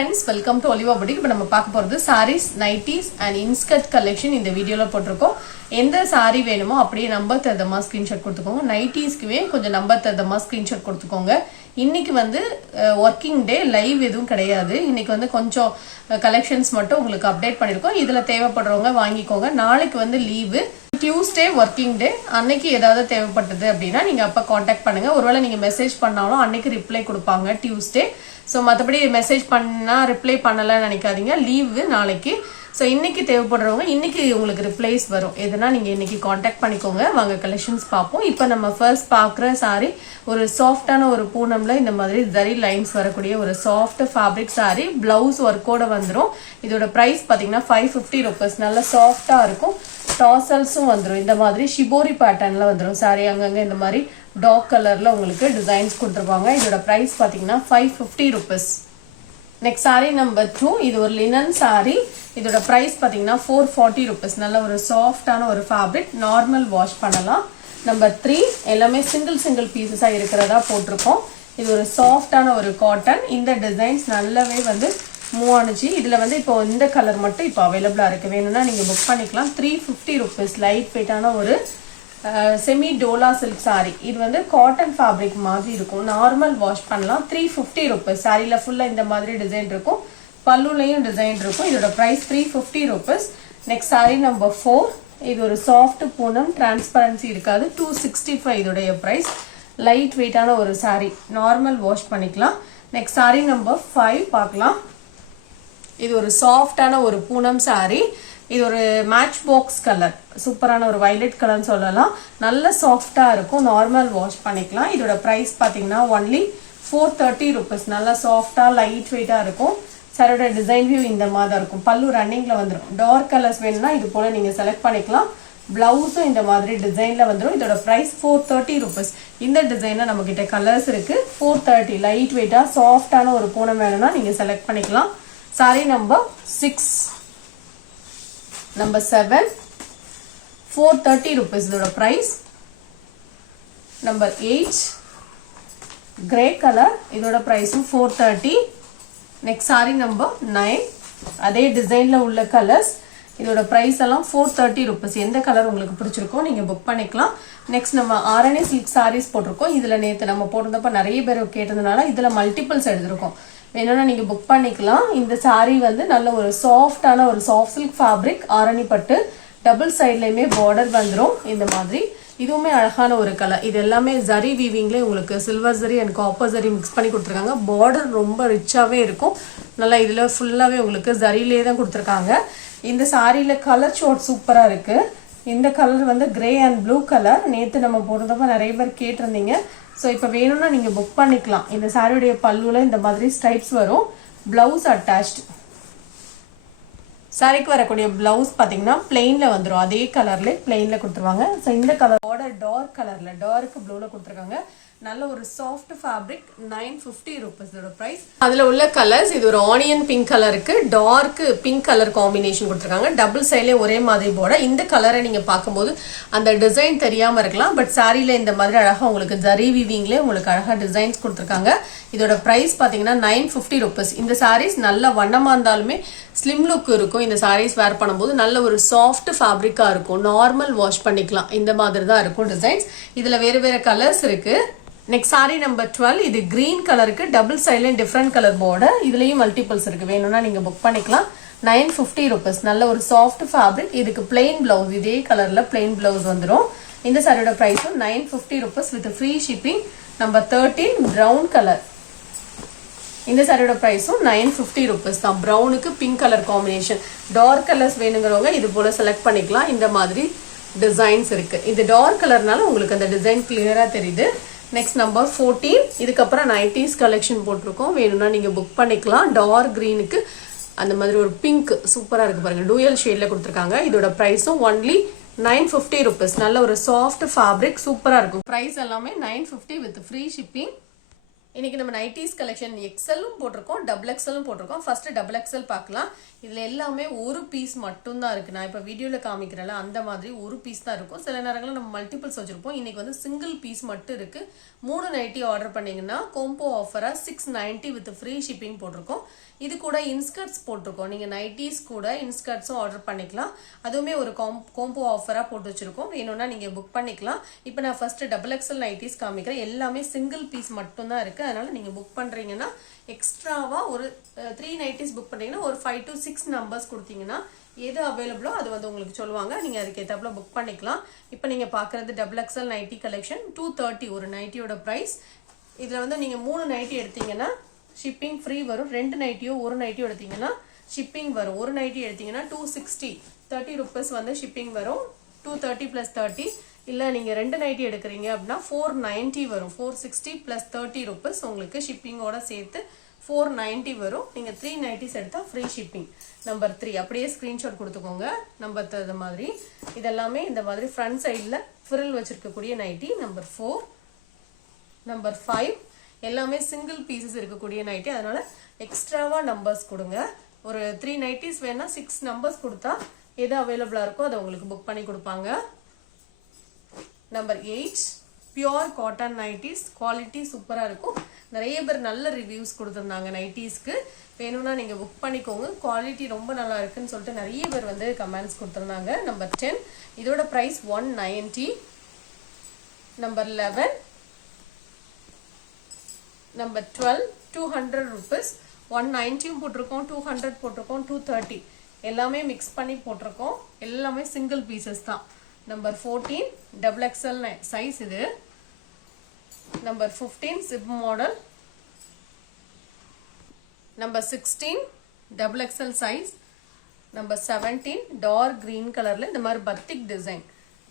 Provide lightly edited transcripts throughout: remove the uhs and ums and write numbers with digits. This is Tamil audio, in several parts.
friends, welcome to Oliva Boutique. இப்போ நம்ம பார்க்க போறது sarees, nighties and inskirt collection இந்த வீடியோல போட்டுருக்கோம். எந்த saree வேணுமோ அப்படியே நம்பர் தரதமா ஸ்கிரீன்ஷாட் கொடுத்துக்கோங்க. நைட்டீஸ்க்குவே கொஞ்சம் நம்பர் தரதமா ஸ்கிரீன்ஷாட் கொடுத்துக்கோங்க. இன்னைக்கு வந்து ஒர்க்கிங் டே, லைவ் எதுவும் கிடையாது. இன்னைக்கு வந்து கொஞ்சம் கலெக்ஷன்ஸ் மட்டும் உங்களுக்கு அப்டேட் பண்ணிருக்கோம். இதுல தேவைப்படுறவங்க வாங்கிக்கோங்க. நாளைக்கு வந்து லீவு, டியூஸ்டே ஒர்க்கிங் டே. அன்னைக்கு ஏதாவது தேவைப்பட்டது அப்படின்னா நீங்க அப்ப காண்டாக்ட் பண்ணுங்க. ஒருவேளை நீங்க மெசேஜ் பண்ணாலும் அன்னைக்கு ரிப்ளை கொடுப்பாங்க டியூஸ்டே. ஸோ மற்றபடி மெசேஜ் பண்ணால் ரிப்ளை பண்ணலன்னு நினைக்காதீங்க, லீவு நாளைக்கு. ஸோ இன்னைக்கு தேவைப்படுறவங்க இன்னைக்கு உங்களுக்கு ரிப்ளைஸ் வரும். எதுனா நீங்கள் இன்னைக்கு காண்டாக்ட் பண்ணிக்கோங்க. வாங்க கலெக்ஷன்ஸ் பார்ப்போம். இப்போ நம்ம ஃபர்ஸ்ட் பார்க்குற சாரி ஒரு சாஃப்டான ஒரு பூனம்ல இந்த மாதிரி ஜரி லைன்ஸ் வரக்கூடிய ஒரு சாஃப்ட் ஃபேப்ரிக் சாரி. பிளவுஸ் ஒர்க்கோட வந்துடும். இதோட ப்ரைஸ் பார்த்தீங்கன்னா 550 rupees. நல்லா சாஃப்டாக இருக்கும். டாசல்ஸும் வந்துடும். இந்த மாதிரி ஷிபோரி பேட்டர்ன்ல வந்துடும் சாரி. அங்கங்கே இந்த மாதிரி டார்க் கலர்ல உங்களுக்கு டிசைன்ஸ் கொடுத்துருப்பாங்க. இதோட பிரைஸ் பாத்தீங்கன்னா 550 rupees. Next sari number 2. இது ஒரு லினன் சாரி. இதோட பிரைஸ் பாத்தீங்கன்னா 440 rupees. நல்ல ஒரு சாஃப்டான ஒரு ஃபேப்ரிக், நார்மல் வாஷ் பண்ணலாம். நம்பர் 3 எல்லாமே சிங்கிள் பீசஸா இருக்கிறதா போட்டிருக்கோம். இது ஒரு சாஃப்டான ஒரு காட்டன். இந்த டிசைன்ஸ் நல்லாவே வந்து மூவ் ஆனிச்சு. இதுல வந்து இப்போ இந்த கலர் மட்டும் இப்போ அவைலபிளா இருக்கு. வேணும்னா நீங்க புக் பண்ணிக்கலாம். 350 rupees. லைட் வெயிட்டான ஒரு செமி டோலா சில்க் சாரி. இது வந்து காட்டன் ஃபேப்ரிக் மாதிரி இருக்கும். நார்மல் வாஷ் பண்ணலாம். 350 rupees. சாரியில ஃபுல்லா இந்த மாதிரி டிசைன் இருக்கும். பல்லுலையும் டிசைன் இருக்கும். இதோட price 350 rupees. Next sari number 4. இது ஒரு சாஃப்ட் பூனம், டிரான்ஸ்பரன்சி இருக்காது. 265 இதோடைய பிரைஸ். லைட் வெயிட்டான ஒரு சாரி, நார்மல் வாஷ் பண்ணிக்கலாம். நெக்ஸ்ட் சாரி நம்பர் 5 பார்க்கலாம். இது ஒரு சாஃப்டான ஒரு பூனம் சாரி. இது ஒரு மேட்ச் பாக்ஸ் கலர், சூப்பரான ஒரு வயலட் கலர்னு சொல்லலாம். நல்ல சாஃப்டா இருக்கும். நார்மல் வாஷ் பண்ணிக்கலாம். இதோட பிரைஸ் பாத்தீங்கன்னா ஒன்லி 430 rupees. நல்லா சாஃப்டா லைட் வெயிட்டா இருக்கும். சாரோட டிசைன் வியூ இந்த மாதிரி இருக்கும். பல்லு ரன்னிங்ல வந்துடும். டார்க் கலர்ஸ் வேணும்னா இது போல நீங்க செலக்ட் பண்ணிக்கலாம். பிளவுஸும் இந்த மாதிரி டிசைன்ல வந்துடும். இதோட பிரைஸ் 430 rupees. இந்த டிசைன்ல நம்ம கிட்ட கலர்ஸ் இருக்கு. 430 லைட் வெயிட்டா சாஃப்டான ஒரு பூனம் வேணும்னா நீங்க செலக்ட் பண்ணிக்கலாம். Sorry number 6. நம்பர் 7 430 rupees இதோட பிரைஸ். Number 8 grey colour. இதோட பிரைஸும் 430. Next sari number 9. அதே டிசைன்ல உள்ள கலர்ஸ். இதோட பிரைஸ் எல்லாம் 430 rupees. எந்த கலர் உங்களுக்கு பிடிச்சிருக்கோ நீங்க புக் பண்ணிக்கலாம். நெக்ஸ்ட் நம்ம ஆரணி சில்க் சாரீஸ் போட்டிருக்கோம். இதுல நேத்து நம்ம போட்டிருந்தப்ப நிறைய பேர் கேட்டதுனால இதுல மல்டிபிள்ஸ் எடுத்திருக்கோம். வேணும்னா நீங்க புக் பண்ணிக்கலாம். இந்த சாரி வந்து நல்ல ஒரு சாஃப்டான ஒரு சாஃப்ட் சில்க் ஃபேப்ரிக், ஆரணி பட்டு. டபுள் சைட்லயுமே பார்டர் வந்துடும் இந்த மாதிரி. இதுவுமே அழகான ஒரு கலர். இது எல்லாமே ஜரி வீவிங்ல உங்களுக்கு silver zari and copper zari mix பண்ணி கொடுத்துருக்காங்க. பார்டர் ரொம்ப ரிச்சாவே இருக்கும். நல்லா இதுல ஃபுல்லாவே உங்களுக்கு ஜரியிலே தான் கொடுத்துருக்காங்க. இந்த சாரியில கலர் ஷோட் சூப்பரா இருக்கு. இந்த கலர் வந்து கிரே அண்ட் ப்ளூ கலர். நேத்து நம்ம போடுறப்ப நிறைய பேர் கேட்டிருந்தீங்க. ஸோ இப்போ வேணும்னா நீங்க புக் பண்ணிக்கலாம். இந்த சாரியுடைய பல்லுல இந்த மாதிரி ஸ்ட்ரைப்ஸ் வரும். Blouse attached. சாரிக்கு வரக்கூடிய பிளவுஸ் பாத்தீங்கன்னா பிளெயின்ல வந்துடும். அதே கலர்ல பிளெயின்ல கொடுத்துருவாங்க. ஸோ இந்த கலரோட டார்க் கலர்ல டார்க் ப்ளூல கொடுத்துருக்காங்க. நல்ல ஒரு சாஃப்ட் ஃபேப்ரிக். 950 rupees இதோட பிரைஸ். அதுல உள்ள கலர்ஸ், இது ஒரு ஆனியன் பிங்க் கலருக்கு டார்க் பிங்க் கலர் காம்பினேஷன் கொடுத்துருக்காங்க. டபுள் சைட்ல ஒரே மாதிரி போட. இந்த கலரை நீங்க பார்க்கும்போது அந்த டிசைன் தெரியாம இருக்கலாம். பட் சாரியில இந்த மாதிரி அழகா உங்களுக்கு ஜரி வீவிங்ல உங்களுக்கு அழகா டிசைன்ஸ் கொடுத்துருக்காங்க. இதோட பிரைஸ் பாத்தீங்கன்னா 950 rupees. இந்த சாரீஸ் நல்ல வண்ணமா இருந்தாலுமே ஸ்லிம் லுக் இருக்கும். இந்த சாரீஸ் வேர் பண்ணும்போது நல்ல ஒரு சாஃப்ட் ஃபேப்ரிக்கா இருக்கும். நார்மல் வாஷ் பண்ணிக்கலாம். இந்த மாதிரி தான் இருக்கும் டிசைன்ஸ். இதுல வேற கலர்ஸ் இருக்கு. Next sari number 12. இது கிரீன் கலருக்கு டபுள் சைட்ல டிஃப்ரெண்ட் கலர் பார்டர். இதுலயும் மல்டிபிள்ஸ் இருக்கு. வேணும்னா நீங்க புக் பண்ணிக்கலாம். 950 rupees. நல்ல ஒரு சாஃப்ட் ஃபேப்ரிக். இதுக்கு பிளெயின் பிளவுஸ், இதே கலர்ல பிளெயின் பிளவுஸ் வந்துடும். இந்த சாரியோட பிரைஸும் 950 rupees with free shipping. Number 13 brown colour. இந்த சாரியோட பிரைஸும் 950 rupees தான். பிரவுனுக்கு pink colour combination. Dark colours வேணுங்கிறவங்க இது போல செலக்ட் பண்ணிக்கலாம். இந்த மாதிரி டிசைன்ஸ் இருக்கு. இது டார்க் கலர்னால உங்களுக்கு அந்த டிசைன் கிளியரா தெரியுது. Next number 14. இதுக்கப்புறம் நைட்டிஸ் கலெக்ஷன் போட்டிருக்கோம். வேணும்னா நீங்க புக் பண்ணிக்கலாம். டார்க் கிரீனுக்கு அந்த மாதிரி ஒரு பிங்க் சூப்பரா இருக்கு பாருங்க. டூயல் ஷேட்ல கொடுத்துருக்காங்க. இதோட பிரைஸும் ஒன்லி 950 rupees. நல்ல ஒரு சாஃப்ட் ஃபேப்ரிக், சூப்பரா இருக்கும். பிரைஸ் எல்லாமே 950 வித் ஃப்ரீ ஷிப்பிங். இன்னைக்கு நம்ம நைட்டிஸ் கலெக்ஷன் எக்ஸலும் போட்டிருக்கோம், டபுள் எக்ஸலும் போட்டிருக்கோம். ஃபர்ஸ்ட் டபுள் எக்ஸல் பார்க்கலாம். இதுல எல்லாமே ஒரு பீஸ் மட்டும் தான் இருக்கு. நான் இப்ப வீடியோல காமிக்கிறேன்ல அந்த மாதிரி ஒரு பீஸ் தான் இருக்கும். சில நேரங்களில் நம்ம மல்டிபிள்ஸ் வச்சிருப்போம். இன்னைக்கு வந்து சிங்கிள் பீஸ் மட்டும் இருக்கு. 3 நைட்டி ஆர்டர் பண்ணீங்கன்னா கோம்போ ஆஃபரா 690 வித் ஃப்ரீ ஷிப்பிங் போட்டிருக்கோம். இது கூட இன்ஸ்கர்ட்ஸ் போட்டிருக்கோம். நீங்கள் நைட்டிஸ் கூட இன்ஸ்கர்ட்ஸும் ஆர்டர் பண்ணிக்கலாம். அதுவுமே ஒரு கோம்போ ஆஃபராக போட்டு வச்சுருக்கோம். வேணும்னா நீங்கள் புக் பண்ணிக்கலாம். இப்போ நான் ஃபஸ்ட்டு XXL நைட்டிஸ் காமிக்கிறேன். எல்லாமே சிங்கிள் பீஸ் மட்டும்தான் இருக்குது. அதனால் நீங்கள் புக் பண்ணுறீங்கன்னா எக்ஸ்ட்ராவாக ஒரு 3 நைட்டிஸ் புக் பண்ணுறீங்கன்னா ஒரு 5 to 6 நம்பர்ஸ் கொடுத்தீங்கன்னா எது அவைலபிளோ அது வந்து உங்களுக்கு சொல்லுவாங்க. நீங்கள் அதுக்கு ஏற்றாப்புல புக் பண்ணிக்கலாம். இப்போ நீங்கள் பார்க்குறது XXL நைட்டி கலெக்ஷன் 230 ஒரு நைட்டியோட ப்ரைஸ். இதில் வந்து நீங்கள் 3 நைட்டி எடுத்தீங்கன்னா ஷிப்பிங் ஃப்ரீ வரும். 2 நைட்டியோ ஒரு நைட்டியோ எடுத்தீங்கன்னா ஷிப்பிங் வரும். ஒரு நைட்டி எடுத்தீங்கன்னா 260 30 ருபீஸ் வந்து ஷிப்பிங் வரும். 230 + 30. இல்லை நீங்கள் 2 நைட்டி எடுக்கிறீங்க அப்படின்னா 490 வரும். 460 + 30 ருபீஸ் உங்களுக்கு ஷிப்பிங்கோட சேர்த்து 490 வரும். நீங்கள் 3 நைட்டிஸ் எடுத்தால் ஃப்ரீ ஷிப்பிங். நம்பர் 3 அப்படியே ஸ்க்ரீன்ஷாட் கொடுத்துக்கோங்க. நம்பர் தகுந்த மாதிரி இதெல்லாமே இந்த மாதிரி ஃப்ரண்ட் சைடில் ஃப்ரில் வச்சுருக்கக்கூடிய நைட்டி. நம்பர் 4 நம்பர் 5 எல்லாமே சிங்கிள் பீசஸ் இருக்கக்கூடிய நைட்டி. அதனால் எக்ஸ்ட்ராவாக நம்பர்ஸ் கொடுங்க. ஒரு 3 நைட்டிஸ் வேணா 6 நம்பர்ஸ் கொடுத்தா எது அவைலபிளாக இருக்கோ அதை உங்களுக்கு புக் பண்ணி கொடுப்பாங்க. Number 8 pure cotton nighties. Quality சூப்பராக இருக்கும். நிறைய பேர் நல்ல ரிவ்யூஸ் கொடுத்துருந்தாங்க நைட்டிஸ்க்கு. வேணும்னா நீங்கள் புக் பண்ணிக்கோங்க. குவாலிட்டி ரொம்ப நல்லா இருக்குன்னு சொல்லிட்டு நிறைய பேர் வந்து கமெண்ட்ஸ் கொடுத்துருந்தாங்க. நம்பர் 10 இதோட ப்ரைஸ் 190. Number 11 number 12 200 rupees. 190 போட்டிருக்கோம், 200 போட்டிருக்கோம், 230 எல்லாமே மிக்ஸ் பண்ணி போட்டிருக்கோம். எல்லாமே சிங்கிள் பீசஸ் தான். நம்பர் 14 XXL சைஸ் இது. நம்பர் 15 சிப் மாடல். Number 16 XXL size. Number 17 dark green கலர்ல இந்த மாதிரி பத்திக் டிசைன்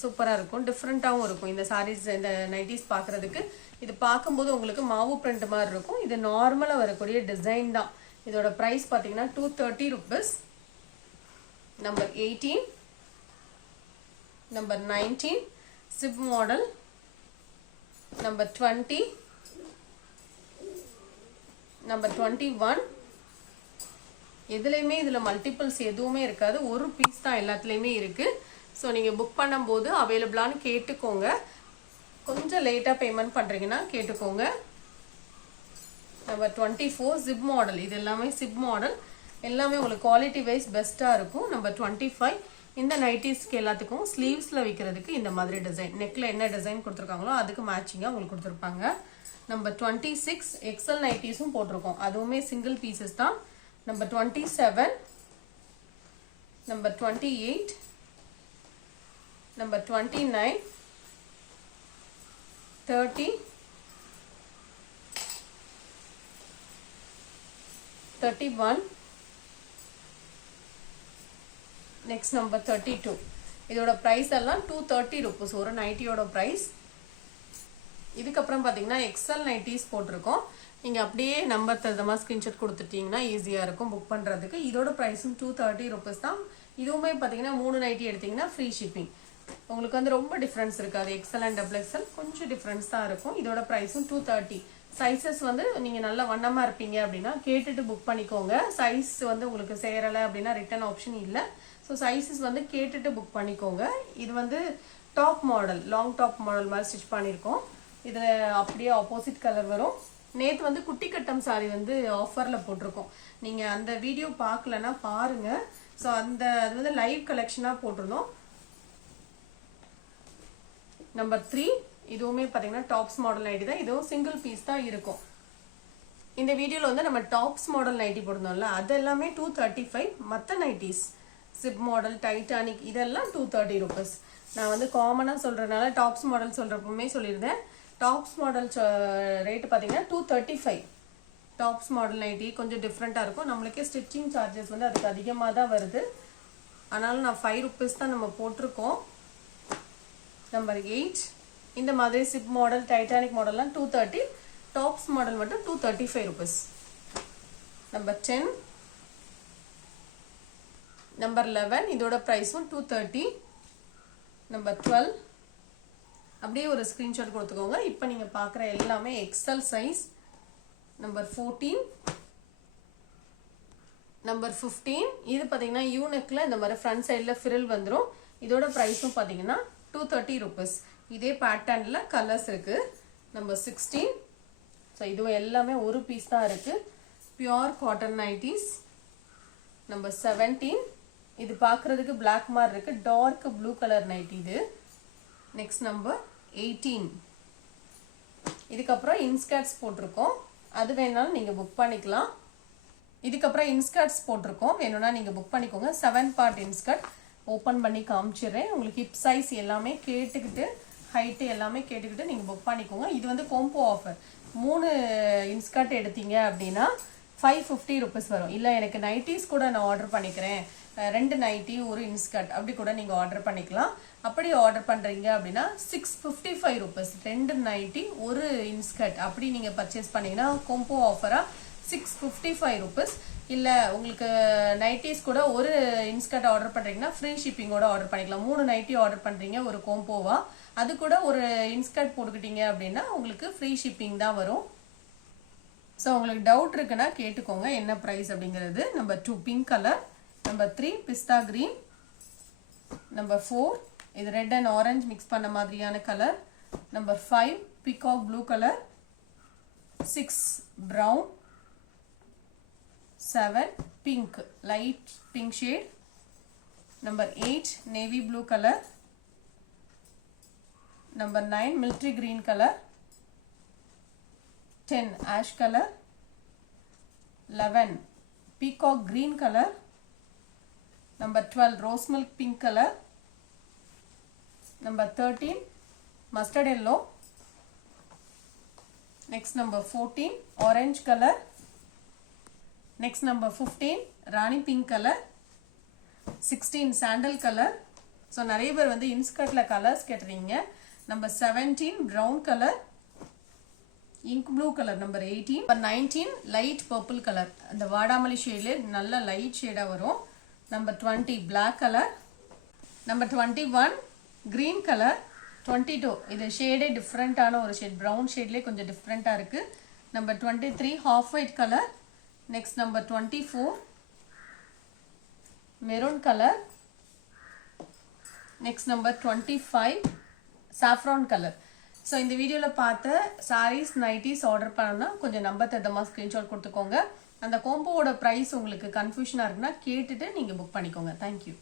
சூப்பராக இருக்கும். டிஃப்ரெண்ட்டாகவும் இருக்கும் இந்த சாரீஸ், இந்த நைட்டிஸ் பார்க்குறதுக்கு. இது பார்க்கும்போது உங்களுக்கு மாவு பிரிண்ட் மாதிரி இருக்கும். இது நார்மலாக வரக்கூடிய டிசைன் தான். இதோட ப்ரைஸ் பார்த்தீங்கன்னா 230 ருபீஸ். நம்பர் 18 நம்பர் 19 சிப் மாடல். நம்பர் 20 நம்பர் 21 எதுலையுமே இதில் மல்டிபிள்ஸ் எதுவுமே இருக்காது. ஒரு பீஸ் தான் எல்லாத்துலேயுமே இருக்குது. ஸோ நீங்கள் புக் பண்ணும்போது அவைலபிளானு கேட்டுக்கோங்க. கொஞ்சம் லேட்டாக பேமெண்ட் பண்ணுறீங்கன்னா கேட்டுக்கோங்க. Number 24 chip model. இது எல்லாமே சிப் மாடல். எல்லாமே உங்களுக்கு குவாலிட்டி வைஸ் பெஸ்ட்டாக இருக்கும். நம்பர் 25 இந்த நைட்டிஸ்க்கு எல்லாத்துக்கும் ஸ்லீவ்ஸில் வைக்கிறதுக்கு இந்த மாதிரி டிசைன், நெக்கில் என்ன டிசைன் கொடுத்துருக்காங்களோ அதுக்கு மேட்சிங்காக உங்களுக்கு கொடுத்துருப்பாங்க. நம்பர் 26 எக்ஸல் நைட்டிஸும் போட்டிருக்கோம். அதுவுமே சிங்கிள் பீசஸ் தான். Number 27 number 28 number 29 30 31 next number 32. இதோட ப்ரைஸ் எல்லாம் 230 ருபீஸ் ஒரு நைட்டியோட ப்ரைஸ். இதுக்கப்புறம் பார்த்தீங்கன்னா எக்ஸல் நைட்டிஸ் போட்டிருக்கோம். நீங்கள் அப்படியே நம்பர் தகுந்தமாக ஸ்க்ரீன்ஷாட் கொடுத்துட்டீங்கன்னா ஈஸியாக இருக்கும் புக் பண்ணுறதுக்கு. இதோட ப்ரைஸும் 230 ருபீஸ் தான். இதுவுமே பார்த்தீங்கன்னா 3 நைட்டி எடுத்தீங்கன்னா ஃப்ரீ ஷிப்பிங். உங்களுக்கு வந்து ரொம்ப டிஃப்ரென்ஸ் இருக்காது. எக்ஸல் அண்ட் XXL கொஞ்சம் டிஃப்ரென்ஸ் தான் இருக்கும். இதோட ப்ரைஸும் 230. சைஸஸ் வந்து நீங்கள் நல்லா வண்ணமாக இருப்பீங்க அப்படின்னா கேட்டுட்டு புக் பண்ணிக்கோங்க. சைஸ் வந்து உங்களுக்கு சேரலை அப்படின்னா ரிட்டர்ன் ஆப்ஷன் இல்லை. ஸோ சைஸஸ் வந்து கேட்டுட்டு புக் பண்ணிக்கோங்க. இது வந்து top model, long top model மாதிரி ஸ்டிச் பண்ணியிருக்கோம். இதில் அப்படியே ஆப்போசிட் கலர் வரும். நேற்று வந்து குட்டி கட்டம் சாரி வந்து ஆஃபரில் போட்டிருக்கோம். நீங்கள் அந்த வீடியோ பார்க்கலன்னா பாருங்கள். ஸோ அது வந்து லைவ் கலெக்ஷனாக போட்டிருந்தோம். நம்பர் 3 இதுவுமே பார்த்தீங்கன்னா டாப்ஸ் மாடல் நைட்டி தான். இதுவும் சிங்கிள் பீஸ் தான் இருக்கும். இந்த வீடியோவில் வந்து நம்ம டாப்ஸ் மாடல் நைட்டி போட்டிருந்தோம்ல அது எல்லாமே 235. மற்ற நைட்டிஸ் சிப் மாடல், டைட்டானிக் இதெல்லாம் 230 ருபீஸ். நான் வந்து காமனாக சொல்கிறதுனால டாப்ஸ் மாடல் சொல்கிறப்பவுமே சொல்லியிருந்தேன். டாப்ஸ் மாடல் ரேட்டு பார்த்தீங்கன்னா 235. டாப்ஸ் மாடல் நைட்டி கொஞ்சம் டிஃப்ரெண்ட்டாக இருக்கும். நம்மளுக்கே ஸ்டிச்சிங் சார்ஜஸ் வந்து அதுக்கு அதிகமாக தான் வருது. ஆனாலும் நான் 5 ருபீஸ் தான் நம்ம போட்டிருக்கோம். நம்பர் 8 இந்த மாதிரி சிப் மாடல், டைட்டானிக் மாடல்லாம் 230. டாப்ஸ் மாடல் மட்டும் 235 ருபீஸ். நம்பர் 10 நம்பர் 11 இதோட ப்ரைஸும் 230. நம்பர் 12 அப்படியே ஒரு ஸ்க்ரீன்ஷாட் கொடுத்துக்கோங்க. இப்போ நீங்கள் பார்க்குற எல்லாமே எக்ஸல் சைஸ். நம்பர் 14 நம்பர் 15 இது பார்த்தீங்கன்னா யூனெக்கில் இந்த மாதிரி ஃப்ரண்ட் சைடில் ஃபிரில் வந்துடும். இதோட ப்ரைஸும் பார்த்தீங்கன்னா 230 ருபீஸ். இதே பேட்டர்னில் கலர்ஸ் இருக்குது. நம்பர் 16 ஸோ இதுவும் எல்லாமே ஒரு பீஸ் தான் இருக்குது. Pure cotton nighties number 17. இது பார்க்கறதுக்கு black மாதிரி இருக்கு, டார்க் ப்ளூ கலர் நைட்டி இது. Next number 18. இதுக்கப்புறம் இன்ஸ்கர்ட்ஸ் போட்டிருக்கோம், அது வேணாலும் நீங்கள் புக் பண்ணிக்கலாம். இதுக்கப்புறம் இன்ஸ்கர்ட்ஸ் போட்டிருக்கோம், வேணும்னா நீங்கள் புக் பண்ணிக்கோங்க. 7 பார்ட் இன்ஸ்கர்ட் ஓப்பன் பண்ணி காமிச்சிடுறேன். உங்களுக்கு ஹிப் சைஸ் எல்லாமே கேட்டுக்கிட்டு, ஹைட்டு எல்லாமே கேட்டுக்கிட்டு நீங்கள் புக் பண்ணிக்கோங்க. இது வந்து கோம்போ ஆஃபர். 3 இன்ஸ்கர்ட் எடுத்தீங்க அப்படின்னா 550 rupees வரும். இல்லை எனக்கு நைட்டிஸ் கூட நான் ஆர்டர் பண்ணிக்கிறேன், 2 நைட்டி 1 இன்ஸ்கர்ட் அப்படி கூட நீங்கள் ஆர்டர் பண்ணிக்கலாம். அப்படி ஆர்டர் பண்ணுறீங்க அப்படின்னா 655 rupees, 2 நைட்டி 1 இன்ஸ்கர்ட் அப்படி நீங்கள் பர்ச்சேஸ் பண்ணிங்கன்னா கோம்போ ஆஃபராக 655 rupees. இல்லை உங்களுக்கு நைட்டிஸ் கூட 1 இன்ஸ்கர்ட் ஆர்டர் பண்ணுறீங்கன்னா ஃப்ரீ ஷிப்பிங்கோட ஆர்டர் பண்ணிக்கலாம். 3 நைட்டி ஆர்டர் பண்ணுறீங்க ஒரு கோம்போவா, அது கூட ஒரு இன்ஸ்கர்ட் போட்டுக்கிட்டீங்க அப்படின்னா உங்களுக்கு ஃப்ரீ ஷிப்பிங் தான் வரும். ஸோ உங்களுக்கு டவுட் இருக்குன்னா கேட்டுக்கோங்க என்ன ப்ரைஸ் அப்படிங்கிறது. நம்பர் 2 பிங்க் கலர், நம்பர் 3 பிஸ்தா கிரீன், நம்பர் 4 இது ரெட் அண்ட் ஆரஞ்சு மிக்ஸ் பண்ண மாதிரியான colour, number 5 peacock blue colour, 6 brown, 7 pink light pink shade, number 8 navy blue color, number 9 military green color, 10 ash color, 11 peacock green color, number 12 rose milk pink color, number 13 mustard yellow, next number 14 orange color, next number 15 rani pink colour, 16 sandal colour. So நிறைய பேர் வந்து இன்ஸ்கர்ட்ல கலர்ஸ் கேட்டுறீங்க. Number 17 brown colour, ink blue colour. Number 18, number 19 light purple colour, அந்த வாடாமல்லி ஷேட்ல நல்ல லைட் ஷேடா வரும். Number 20 black colour, number 21 green colour, 22 இது ஷேடே டிஃப்ரெண்டான ஒரு ஷேட், ப்ரௌன் ஷேட்லேயே கொஞ்சம் டிஃப்ரெண்டா இருக்கு. Number 23 half white colour. Next number 24 maroon color. Next number 25 saffron color. So இந்த வீடியோவில் பார்த்த சாரீஸ் நைட்டிஸ் ஆர்டர் பண்ணணும்னா கொஞ்சம் நம்பர் தரமாக ஸ்க்ரீன்ஷாட் கொடுத்துக்கோங்க. அந்த கோம்போவோட ப்ரைஸ் உங்களுக்கு கன்ஃபியூஷனாக இருக்குன்னா கேட்டுட்டு நீங்கள் புக் பண்ணிக்கோங்க. தேங்க்யூ.